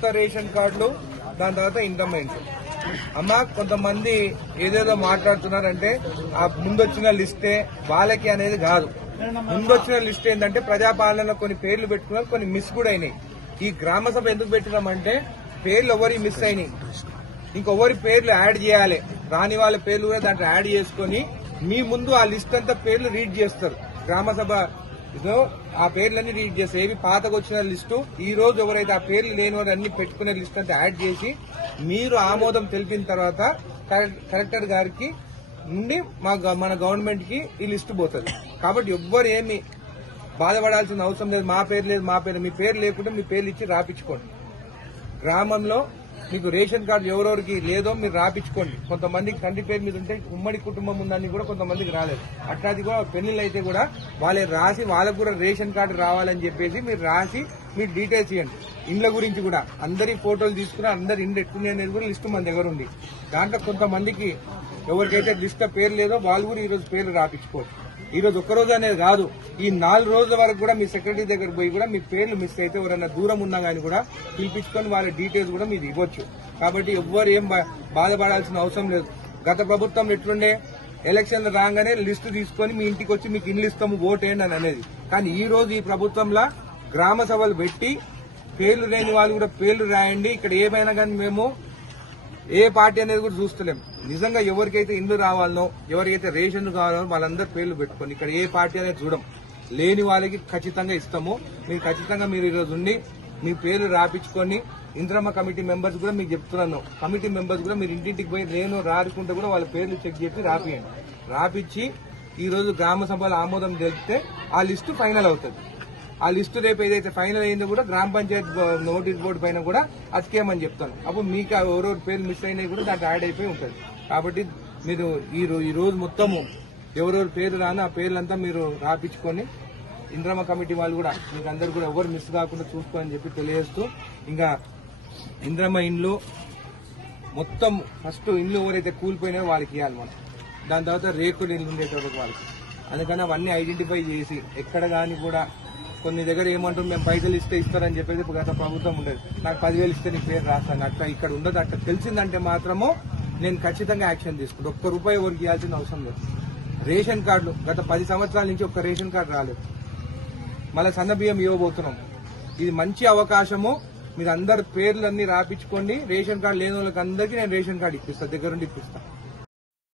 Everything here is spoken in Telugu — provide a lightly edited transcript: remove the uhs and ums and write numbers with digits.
కొత్త రేషన్ కార్డులు, దాని తర్వాత ఇంకమ్ ఇంట్లో. అమ్మ కొంతమంది ఏదేదో మాట్లాడుతున్నారంటే ఆ ముందొచ్చిన లిస్టే వాళ్ళకి అనేది కాదు. ముందొచ్చిన లిస్ట్ ఏంటంటే ప్రజాపాలనలో కొన్ని పేర్లు పెట్టుకున్నారు, కొన్ని మిస్ కూడా అయినాయి. ఈ గ్రామ సభ ఎందుకు పెట్టినామంటే పేర్లు ఎవరి మిస్ అయినాయి, ఇంకొవరి పేర్లు యాడ్ చేయాలి, రాని వాళ్ళ పేర్లు కూడా దాంట్లో యాడ్ చేసుకుని మీ ముందు ఆ లిస్ట్ అంతా పేర్లు రీడ్ చేస్తారు. గ్రామ సభ ఆ పేర్లన్నీ రీడ్ చేస్తారు. ఏవి పాతకు వచ్చిన లిస్టు ఈ రోజు ఎవరైతే ఆ పేర్లు లేని వారు అన్ని పెట్టుకునే లిస్ట్ అంతా యాడ్ చేసి మీరు ఆమోదం తెలిపిన తర్వాత కలెక్టర్ గారికి నుండి మన గవర్నమెంట్ కి ఈ లిస్టు పోతుంది. కాబట్టి ఎవ్వరు ఏమి బాధపడాల్సిన అవసరం లేదు. మా పేరు లేదు, మా పేరు, మీ పేరు లేకుంటే మీ పేర్లు ఇచ్చి రాపించుకోండి. గ్రామంలో మీకు రేషన్ కార్డు ఎవరెవరికి లేదో మీరు రాపించుకోండి. కొంతమందికి తండ్రి పేరు మీద ఉంటే ఉమ్మడి కుటుంబం ఉందని కూడా కొంతమందికి రాలేదు. అట్లాది కూడా పెళ్లిళ్ళు అయితే కూడా వాళ్ళే రాసి వాళ్ళకు కూడా రేషన్ కార్డు రావాలని చెప్పేసి మీరు రాసి మీరు డీటెయిల్స్ ఇవ్వండి. ఇండ్ల గురించి కూడా అందరి ఫోటోలు తీసుకుని అందరి ఇండ్లు ఎట్టుకునే అనేది కూడా లిస్టు మన దగ్గర ఉంది. దాంట్లో కొంతమందికి ఎవరికైతే లిస్ట్ పేరు లేదో వాళ్ళు కూడా ఈ రోజు పేర్లు రాపించుకోవచ్చు. ఈ రోజు ఒక్కరోజు అనేది కాదు, ఈ 4 రోజుల వరకు కూడా మీ సెక్రటరీ దగ్గర పోయి కూడా మీ పేర్లు మిస్ అయితే ఎవరైనా దూరం ఉన్నా కానీ కూడా పిలిపించుకొని వాళ్ళ డీటెయిల్స్ కూడా మీరు ఇవ్వచ్చు. కాబట్టి ఎవ్వరు ఏం బాధపడాల్సిన అవసరం లేదు. గత ప్రభుత్వం ఎట్లుండే, ఎలక్షన్లు రాగానే లిస్టు తీసుకొని మీ ఇంటికి వచ్చి మీకు ఇల్లు ఇస్తాము ఓటేయండి అని అనేది. కానీ ఈ రోజు ఈ ప్రభుత్వంలో గ్రామ సభలు పెట్టి పేర్లు లేని వాళ్ళు కూడా పేర్లు రాయండి, ఇక్కడ ఏమైనా కానీ మేము ఏ పార్టీ అనేది కూడా చూస్తలేం. నిజంగా ఎవరికైతే ఇండ్లు రావాలనో ఎవరికైతే రేషన్ కావాలనో వాళ్ళందరూ పేర్లు పెట్టుకోండి. ఇక్కడ ఏ పార్టీ అనేది చూడం. లేని వాళ్ళకి ఖచ్చితంగా ఇస్తాము. మీరు ఖచ్చితంగా మీరు ఈరోజు ఉండి మీ పేర్లు రాపించుకొని ఇంద్రమ్మ కమిటీ మెంబర్స్ కూడా మీకు చెప్తున్నాను, కమిటీ మెంబర్స్ కూడా మీరు ఇంటింటికి పోయి లేను రాకుంటే కూడా వాళ్ళ పేర్లు చెక్ చేసి రాపియండి. రాపించి ఈ రోజు గ్రామ సభలో ఆమోదం తెలిపితే ఆ లిస్టు ఫైనల్ అవుతుంది. ఆ లిస్టు రేపు ఏదైతే ఫైనల్ అయిందో కూడా గ్రామ పంచాయత్ నోటీస్ బోర్డు పైన కూడా అతికేయమని చెప్తాను. అప్పుడు మీకు ఎవరెవరు పేర్లు మిస్ అయినాయి కూడా దాంట్లో యాడ్ అయిపోయి ఉంటుంది. కాబట్టి మీరు ఈ రోజు మొత్తము ఎవరెవరు పేరు రాని ఆ పేర్లంతా మీరు రాపించుకొని ఇంద్రమ్మ కమిటీ వాళ్ళు కూడా మీకు అందరు కూడా ఎవరు మిస్ కాకుండా చూసుకోని చెప్పి తెలియజేస్తూ, ఇంకా ఇంద్రమ్మ ఇండ్లు మొత్తం ఫస్ట్ ఇండ్లు ఎవరైతే కూలిపోయినాయో వాళ్ళకి ఇవ్వాలి మనం. దాని తర్వాత రేకులు ఇండ్లు ఉండేటప్పుడు వాళ్ళకి. అందుకని అవన్నీ ఐడెంటిఫై చేసి ఎక్కడ కానీ కూడా కొన్ని దగ్గర ఏమంటారు మేము పైసలు ఇస్తే ఇస్తారని చెప్పేసి గత ప్రభుత్వం ఉండేది, నాకు 10,000 ఇస్తే నీ పేరు రాస్తాను, అట్లా ఇక్కడ ఉండదు. అట్లా తెలిసిందంటే మాత్రము నేను ఖచ్చితంగా యాక్షన్ తీసుకుంటాను. ₹1 ఎవరికి ఇవ్వాల్సిన అవసరం లేదు. రేషన్ కార్డులు గత 10 సంవత్సరాల నుంచి ఒక్క రేషన్ కార్డు రాలేదు. మళ్ళీ సన్న బియ్యం ఇవ్వబోతున్నాం. ఇది మంచి అవకాశము. మీరు అందరు పేర్లన్నీ రాపించుకోండి. రేషన్ కార్డు లేని వాళ్ళకి అందరికీ నేను రేషన్ కార్డు ఇప్పిస్తాను, దగ్గరుండి ఇప్పిస్తాను.